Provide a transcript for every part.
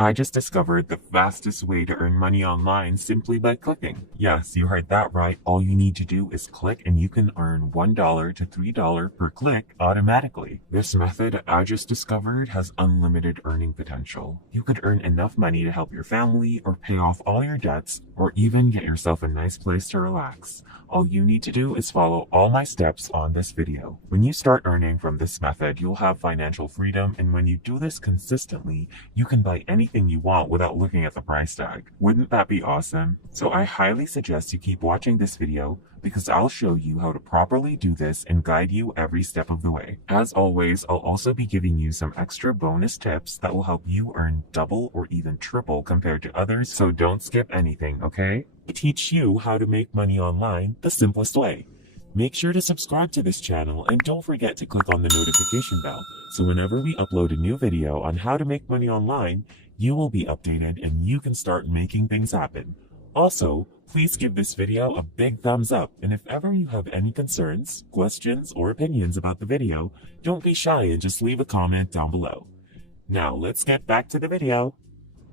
I just discovered the fastest way to earn money online simply by clicking. Yes, you heard that right. All you need to do is click and you can earn $1 to $3 per click automatically. This method I just discovered has unlimited earning potential. You could earn enough money to help your family or pay off all your debts or even get yourself a nice place to relax. All you need to do is follow all my steps on this video. When you start earning from this method, you'll have financial freedom, and when you do this consistently, you can buy anything you want without looking at the price tag. Wouldn't that be awesome? So I highly suggest you keep watching this video because I'll show you how to properly do this and guide you every step of the way. As always, I'll also be giving you some extra bonus tips that will help you earn double or even triple compared to others, so don't skip anything, okay? I teach you how to make money online the simplest way. Make sure to subscribe to this channel and don't forget to click on the notification bell so whenever we upload a new video on how to make money online, you will be updated and you can start making things happen. Also, please give this video a big thumbs up, and if ever you have any concerns, questions, or opinions about the video, don't be shy and just leave a comment down below. Now let's get back to the video.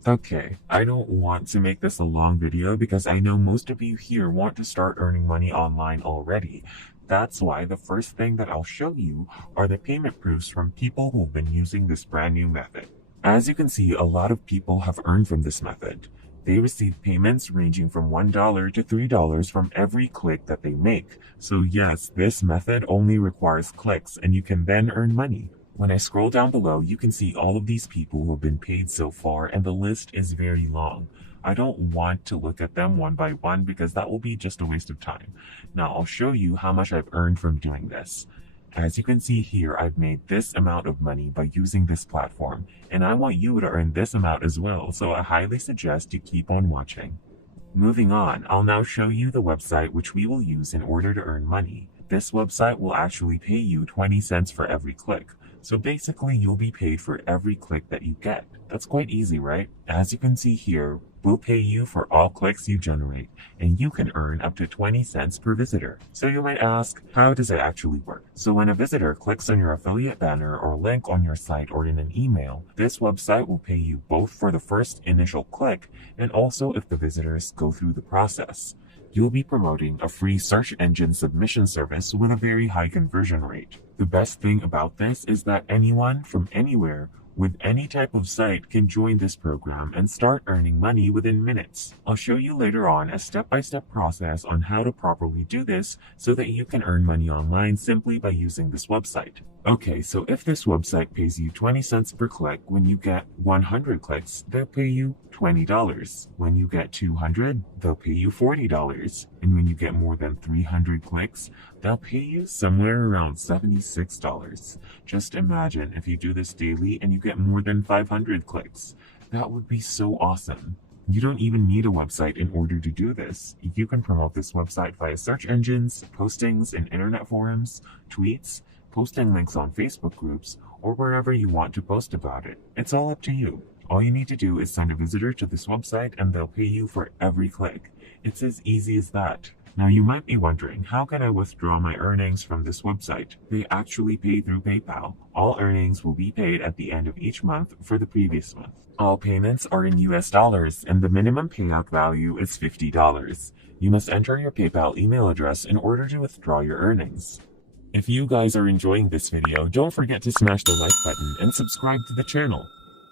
Okay, I don't want to make this a long video because I know most of you here want to start earning money online already. That's why the first thing that I'll show you are the payment proofs from people who've been using this brand new method. As you can see, a lot of people have earned from this method. They receive payments ranging from $1 to $3 from every click that they make. So yes, this method only requires clicks and you can then earn money. When I scroll down below, you can see all of these people who have been paid so far, and the list is very long. I don't want to look at them one by one because that will be just a waste of time. Now I'll show you how much I've earned from doing this. As you can see here, I've made this amount of money by using this platform, and I want you to earn this amount as well, so I highly suggest you keep on watching. Moving on, I'll now show you the website which we will use in order to earn money. This website will actually pay you 20 cents for every click. So basically, you'll be paid for every click that you get. That's quite easy, right? As you can see here, we'll pay you for all clicks you generate, and you can earn up to 20 cents per visitor. So you might ask, how does it actually work? So when a visitor clicks on your affiliate banner or link on your site or in an email, this website will pay you both for the first initial click and also if the visitors go through the process. You'll be promoting a free search engine submission service with a very high conversion rate. The best thing about this is that anyone from anywhere with any type of site can join this program and start earning money within minutes. I'll show you later on a step-by-step process on how to properly do this so that you can earn money online simply by using this website. Okay, so if this website pays you 20 cents per click, when you get 100 clicks, they'll pay you $20. When you get 200, they'll pay you $40. And when you get more than 300 clicks, they'll pay you somewhere around $76. Just imagine if you do this daily and you get more than 500 clicks. That would be so awesome. You don't even need a website in order to do this. You can promote this website via search engines, postings in internet forums, tweets, posting links on Facebook groups, or wherever you want to post about it. It's all up to you. All you need to do is send a visitor to this website and they'll pay you for every click. It's as easy as that. Now you might be wondering, how can I withdraw my earnings from this website? They actually pay through PayPal. All earnings will be paid at the end of each month for the previous month. All payments are in US dollars and the minimum payout value is $50. You must enter your PayPal email address in order to withdraw your earnings. If you guys are enjoying this video, don't forget to smash the like button and subscribe to the channel.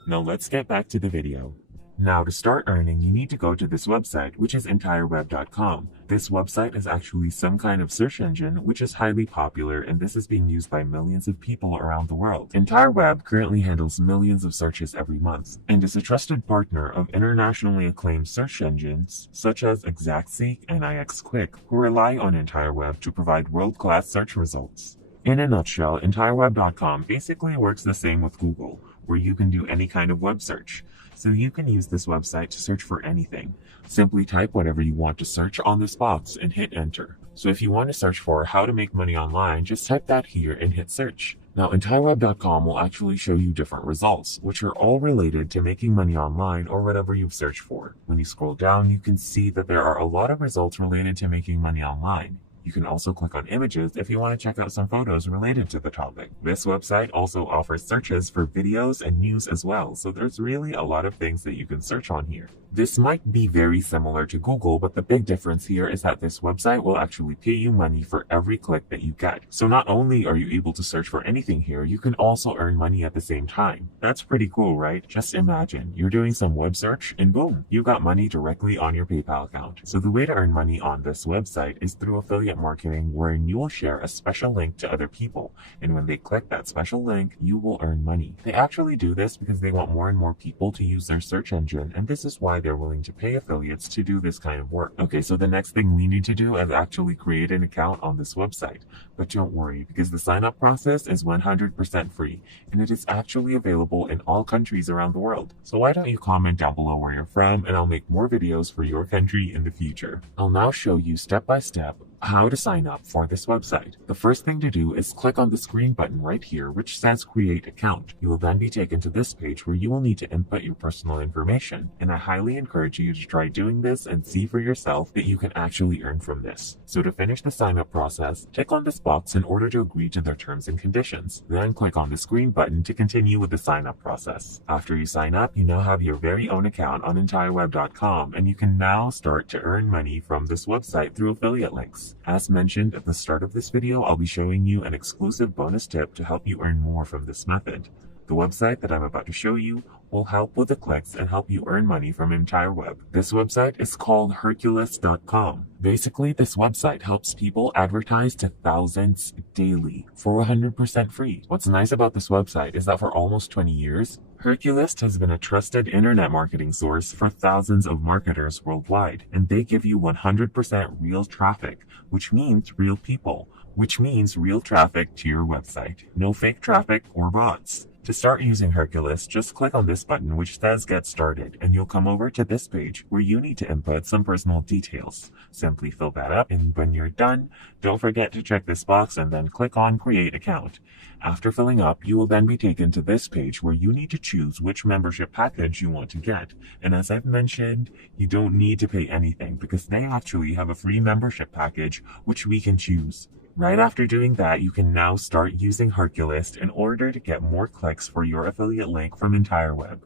Now let's get back to the video. Now to start earning, you need to go to this website, which is EntireWeb.com. This website is actually some kind of search engine, which is highly popular, and this is being used by millions of people around the world. EntireWeb currently handles millions of searches every month, and is a trusted partner of internationally acclaimed search engines, such as Xactseek and IXQuick, who rely on EntireWeb to provide world-class search results. In a nutshell, EntireWeb.com basically works the same with Google, where you can do any kind of web search. So you can use this website to search for anything. Simply type whatever you want to search on this box and hit enter. So if you want to search for how to make money online, just type that here and hit search. Now EntireWeb.com will actually show you different results, which are all related to making money online or whatever you've searched for. When you scroll down, you can see that there are a lot of results related to making money online. You can also click on images if you want to check out some photos related to the topic. This website also offers searches for videos and news as well, so there's really a lot of things that you can search on here. This might be very similar to Google, but the big difference here is that this website will actually pay you money for every click that you get. So not only are you able to search for anything here, you can also earn money at the same time. That's pretty cool, right? Just imagine you're doing some web search and boom, you got money directly on your PayPal account. So the way to earn money on this website is through affiliate marketing, wherein you will share a special link to other people. And when they click that special link, you will earn money. They actually do this because they want more and more people to use their search engine, and this is why they're willing to pay affiliates to do this kind of work. Okay, so the next thing we need to do is actually create an account on this website. But don't worry, because the sign-up process is 100% free, and it is actually available in all countries around the world. So why don't you comment down below where you're from, and I'll make more videos for your country in the future. I'll now show you step by step how to sign up for this website. The first thing to do is click on this green button right here, which says create account. You will then be taken to this page where you will need to input your personal information. And I highly encourage you to try doing this and see for yourself that you can actually earn from this. So to finish the sign up process, tick on this box in order to agree to their terms and conditions. Then click on this green button to continue with the sign up process. After you sign up, you now have your very own account on EntireWeb.com, and you can now start to earn money from this website through affiliate links. As mentioned at the start of this video, I'll be showing you an exclusive bonus tip to help you earn more from this method. The website that I'm about to show you will help with the clicks and help you earn money from EntireWeb. This website is called Hercules.com. Basically, this website helps people advertise to thousands daily for 100% free. What's nice about this website is that for almost 20 years, Hercules has been a trusted internet marketing source for thousands of marketers worldwide, and they give you 100% real traffic, which means real people, which means real traffic to your website. No fake traffic or bots. To start using Hercules, just click on this button which says Get Started, and you'll come over to this page where you need to input some personal details. Simply fill that up, and when you're done, don't forget to check this box and then click on Create Account. After filling up, you will then be taken to this page where you need to choose which membership package you want to get. And as I've mentioned, you don't need to pay anything because they actually have a free membership package which we can choose. Right after doing that, you can now start using Hercules in order to get more clicks for your affiliate link from EntireWeb.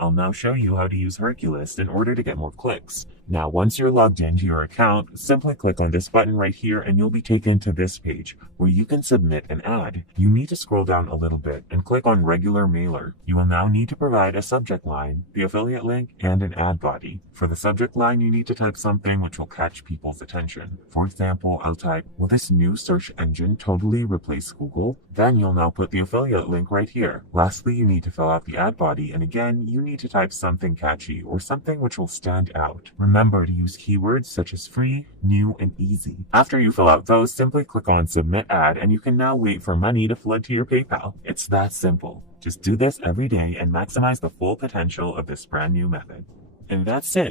I'll now show you how to use Hercules in order to get more clicks. Now, once you're logged into your account, simply click on this button right here and you'll be taken to this page where you can submit an ad. You need to scroll down a little bit and click on Regular Mailer. You will now need to provide a subject line, the affiliate link, and an ad body. For the subject line, you need to type something which will catch people's attention. For example, I'll type, "Will this new search engine totally replace Google?" Then you'll now put the affiliate link right here. Lastly, you need to fill out the ad body, and again, you need to type something catchy or something which will stand out. Remember to use keywords such as free, new, and easy. After you fill out those, simply click on Submit Ad, and you can now wait for money to flood to your PayPal. It's that simple. Just do this every day and maximize the full potential of this brand new method. And that's it.